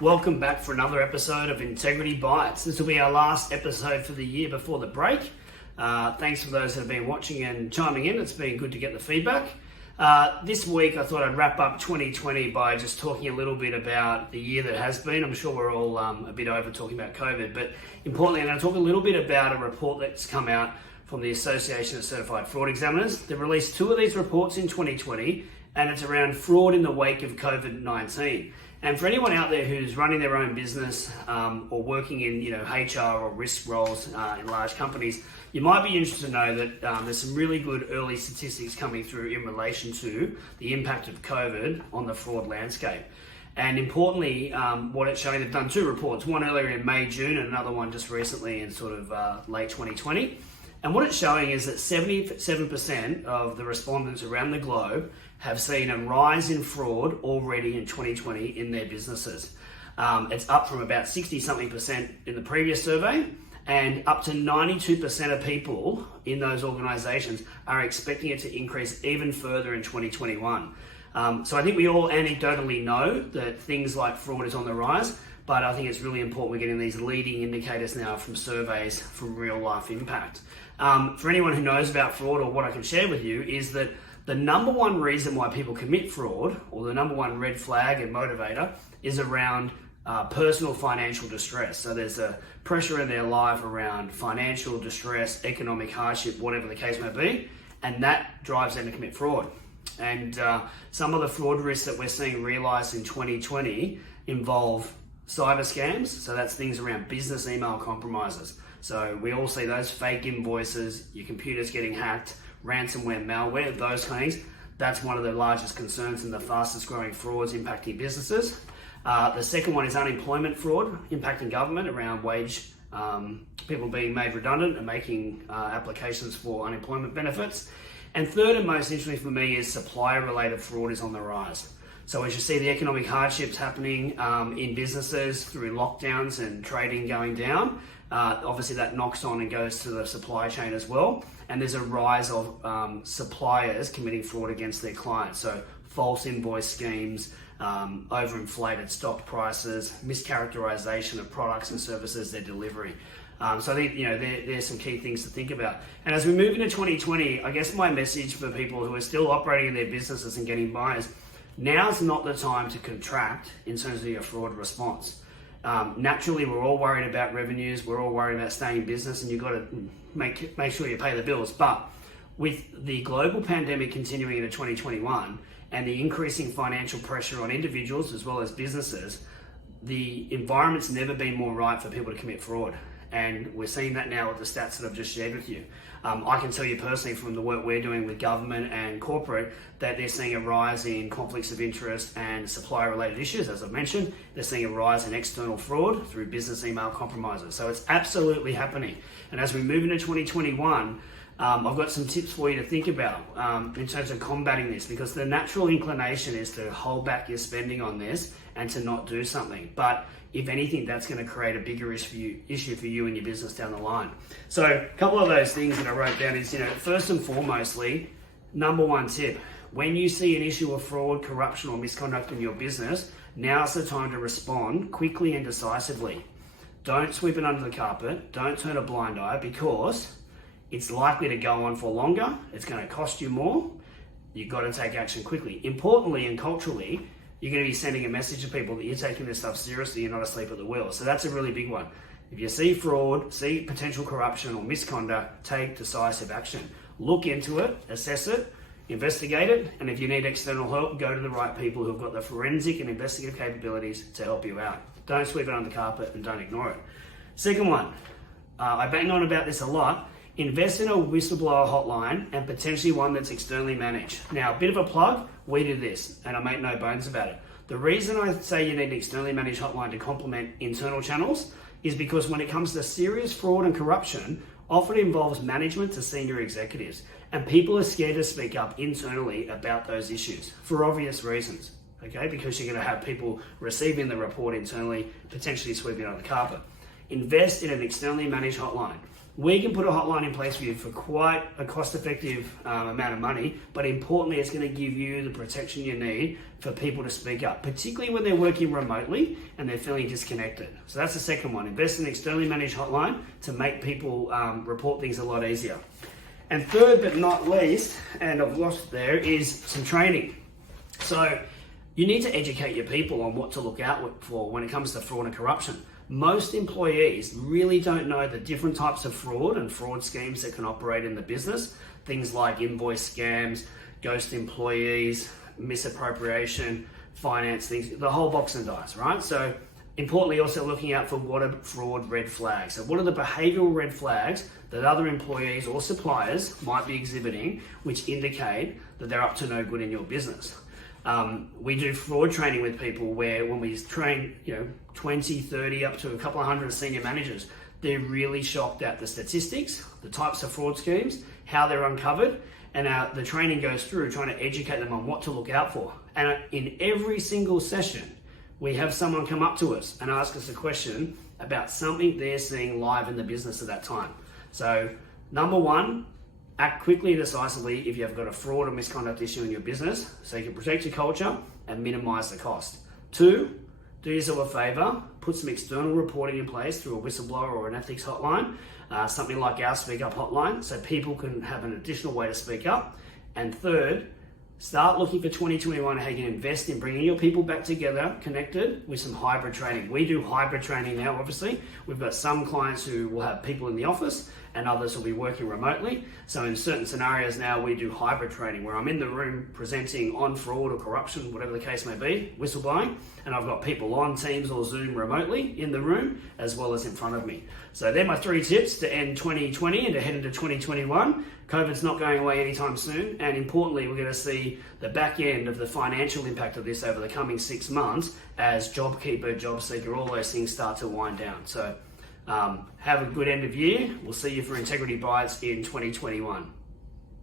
Welcome back for another episode of Integrity Bites. This will be our last episode for the year before the break. Thanks for those that have been watching and chiming in. It's been good to get the feedback. This week I thought I'd wrap up 2020 by just talking a little bit about the year that has been. I'm sure we're all a bit over talking about COVID, but importantly I'm going to talk a little bit about a report that's come out from the Association of Certified Fraud Examiners. They've released two of these reports in 2020, and it's around fraud in the wake of COVID-19. And for anyone out there who's running their own business or working in HR or risk roles in large companies, you might be interested to know that there's some really good early statistics coming through in relation to the impact of COVID on the fraud landscape. And importantly, what it's showing, they've done two reports, one earlier in May, June, and another one just recently in sort of late 2020. And what it's showing is that 77% of the respondents around the globe have seen a rise in fraud already in 2020 in their businesses. It's up from about 60-something% in the previous survey, and up to 92% of people in those organisations are expecting it to increase even further in 2021. So I think we all anecdotally know that things like fraud is on the rise, but I think it's really important we're getting these leading indicators now from surveys from real life impact. For anyone who knows about fraud, or what I can share with you, is that the number one reason why people commit fraud, or the number one red flag and motivator, is around personal financial distress. So there's a pressure in their life around financial distress, economic hardship, whatever the case may be, and that drives them to commit fraud. And some of the fraud risks that we're seeing realised in 2020 involve cyber scams. So that's things around business email compromises. So we all see those fake invoices, your computer's getting hacked, ransomware, malware, those things. That's one of the largest concerns and the fastest growing frauds impacting businesses. The second one is unemployment fraud impacting government around wage, people being made redundant and making applications for unemployment benefits. And third, and most interesting for me, is supplier related fraud is on the rise. So as you see the economic hardships happening in businesses through lockdowns and trading going down, obviously that knocks on and goes to the supply chain as well. And there's a rise of suppliers committing fraud against their clients. So false invoice schemes, overinflated stock prices, mischaracterization of products and services they're delivering. So I think there's some key things to think about. And as we move into 2020, I guess my message for people who are still operating in their businesses and getting by is, now's not the time to contract in terms of your fraud response. Naturally, we're all worried about revenues, we're all worried about staying in business, and you've got to make sure you pay the bills. But with the global pandemic continuing into 2021 and the increasing financial pressure on individuals as well as businesses, the environment's never been more right for people to commit fraud. And we're seeing that now with the stats that I've just shared with you. I can tell you personally from the work we're doing with government and corporate that they're seeing a rise in conflicts of interest and supplier related issues. As I've mentioned, they're seeing a rise in external fraud through business email compromises. So it's absolutely happening. And as we move into 2021, I've got some tips for you to think about in terms of combating this, because the natural inclination is to hold back your spending on this and to not do something. But if anything, that's going to create a bigger issue for you and your business down the line. So a couple of those things that I wrote down is, first and foremostly, number one tip, when you see an issue of fraud, corruption or misconduct in your business, now's the time to respond quickly and decisively. Don't sweep it under the carpet. Don't turn a blind eye, because it's likely to go on for longer. It's going to cost you more. You've got to take action quickly. Importantly and culturally, you're going to be sending a message to people that you're taking this stuff seriously, you're not asleep at the wheel. So that's a really big one. If you see fraud, see potential corruption or misconduct, take decisive action. Look into it, assess it, investigate it, and if you need external help, go to the right people who've got the forensic and investigative capabilities to help you out. Don't sweep it under the carpet and don't ignore it. Second one, I bang on about this a lot. Invest in a whistleblower hotline, and potentially one that's externally managed. Now, a bit of a plug, we do this, and I make no bones about it. The reason I say you need an externally managed hotline to complement internal channels is because when it comes to serious fraud and corruption, often involves management to senior executives, and people are scared to speak up internally about those issues for obvious reasons, okay? Because you're going to have people receiving the report internally, potentially sweeping it under the carpet. Invest in an externally managed hotline. We can put a hotline in place for you for quite a cost-effective amount of money, but importantly, it's going to give you the protection you need for people to speak up, particularly when they're working remotely and they're feeling disconnected. So that's the second one. Invest in an externally managed hotline to make people report things a lot easier. And third but not least, and I've lost there, is some training. So you need to educate your people on what to look out for when it comes to fraud and corruption. Most employees really don't know the different types of fraud and fraud schemes that can operate in the business. Things like invoice scams, ghost employees, misappropriation, finance things, the whole box and dice, right? So importantly, also looking out for what are fraud red flags. So what are the behavioral red flags that other employees or suppliers might be exhibiting, which indicate that they're up to no good in your business? We do fraud training with people where when we train, 20, 30, up to a couple of hundred senior managers, they're really shocked at the statistics, the types of fraud schemes, how they're uncovered, and the training goes through trying to educate them on what to look out for. And in every single session, we have someone come up to us and ask us a question about something they're seeing live in the business at that time. So number one, act quickly and decisively if you've got a fraud or misconduct issue in your business so you can protect your culture and minimize the cost. Two, do yourself a favor, put some external reporting in place through a whistleblower or an ethics hotline, something like our Speak Up hotline, so people can have an additional way to speak up. And third, start looking for 2021 how you can invest in bringing your people back together, connected with some hybrid training. We do hybrid training now, obviously. We've got some clients who will have people in the office and others will be working remotely. So in certain scenarios now, we do hybrid training where I'm in the room presenting on fraud or corruption, whatever the case may be, whistleblowing, and I've got people on Teams or Zoom remotely in the room as well as in front of me. So they're my 3 tips to end 2020 and to head into 2021. COVID's not going away anytime soon, and importantly, we're going to see the back end of the financial impact of this over the coming 6 months as JobKeeper, JobSeeker, all those things start to wind down. So have a good end of year. We'll see you for Integrity Bites in 2021.